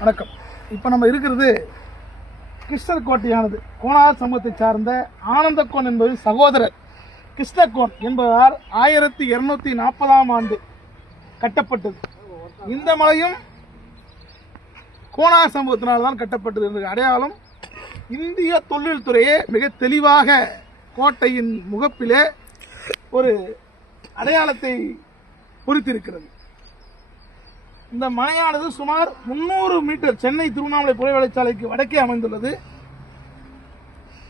வணக்கம். இப்போ நம்ம இருக்கிறது கிருஷ்ணர் கோட்டையானது. கோனார் சமூகத்தை சார்ந்த ஆனந்தக்கோன் என்பது சகோதரர் கிருஷ்ணகோன் என்பதால் 1240ஆம் ஆண்டு கட்டப்பட்டது. இந்த மலையும் கோனார் சமூகத்தினால் தான் கட்டப்பட்டது என்ற அடையாளம் இந்திய தொழில் துறையே மிக தெளிவாக கோட்டையின் முகப்பிலே ஒரு அடையாளத்தை பொறித்திருக்கிறது. இந்த மலையானது சுமார் 300 மீட்டர் சென்னை திருவண்ணாமலை புகைவலைச்சாலைக்கு வடக்கே அமைந்துள்ளது.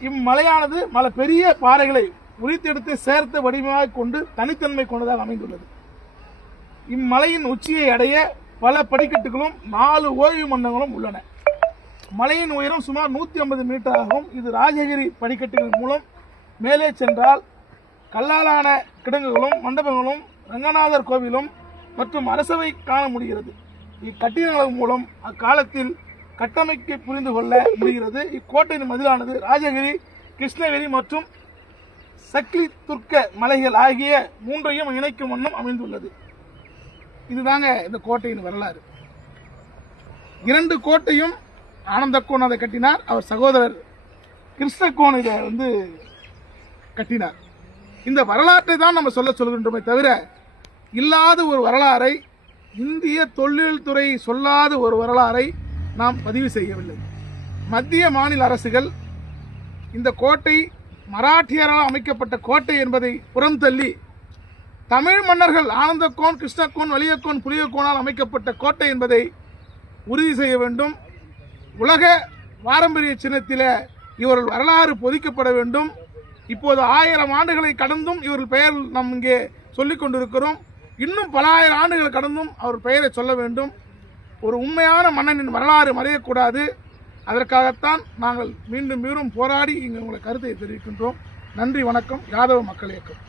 இம்மலையானது பல பெரிய பாறைகளை உரித்தெடுத்து சேர்த்து வடிவமாக கொண்டு தனித்தன்மை கொண்டதாக அமைந்துள்ளது. இம்மலையின் உச்சியை அடைய பல படிக்கட்டுகளும் 4 ஓய்வு மண்டங்களும் உள்ளன. மலையின் உயரம் சுமார் 150 மீட்டர் ஆகும். இது ராஜகிரி படிக்கட்டுகள் மூலம் மேலே சென்றால் கல்லாலான கிடங்குகளும் மண்டபங்களும் ரங்கநாதர் கோவிலும் மற்றும் அரசவை காண முடிகிறது. இக்கட்டிடங்கள் மூலம் அக்காலத்தில் கட்டமைக்க புரிந்து கொள்ள முடிகிறது. இக்கோட்டையின் மதிலானது ராஜகிரி, கிருஷ்ணகிரி மற்றும் சக்லி துர்க்க மலைகள் ஆகிய 3ஐயும் இணைக்கும் வண்ணம் அமைந்துள்ளது. இதுதாங்க இந்த கோட்டையின் வரலாறு. 2 கோட்டையும் ஆனந்தக்கோன் அதை கட்டினார். அவர் சகோதரர் கிருஷ்ணகோன் இதை கட்டினார். இந்த வரலாற்றை தான் நம்ம சொல்கின்றோமே தவிர இல்லாத ஒரு வரலாறை, இந்திய தொழில்துறை சொல்லாத ஒரு வரலாறை நாம் பதிவு செய்யவில்லை. மத்திய மாநில அரசுகள் இந்த கோட்டை மராட்டியரால் அமைக்கப்பட்ட கோட்டை என்பதை புறம் தள்ளி தமிழ் மன்னர்கள் ஆனந்தக்கோன், கிருஷ்ணகோன், வலியக்கோன், புலியக்கோனால் அமைக்கப்பட்ட கோட்டை என்பதை உறுதி செய்ய வேண்டும். உலக பாரம்பரிய சின்னத்தில் இவர்கள் வரலாறு பொதிக்கப்பட வேண்டும். இப்போது 1000 ஆண்டுகளை கடந்தும் இவர்கள் பெயர் நாம் இங்கே சொல்லிக் கொண்டிருக்கிறோம். இன்னும் பல 1000 ஆண்டுகள் கடந்தும் அவர் பெயரை சொல்ல வேண்டும். ஒரு உண்மையான மன்னனின் வரலாறு மறையக்கூடாது. அதற்காகத்தான் நாங்கள் மீண்டும் போராடி இங்கே உங்களை கருத்தை தெரிவிக்கின்றோம். நன்றி, வணக்கம். யாதவ மக்கள் இயக்கம்.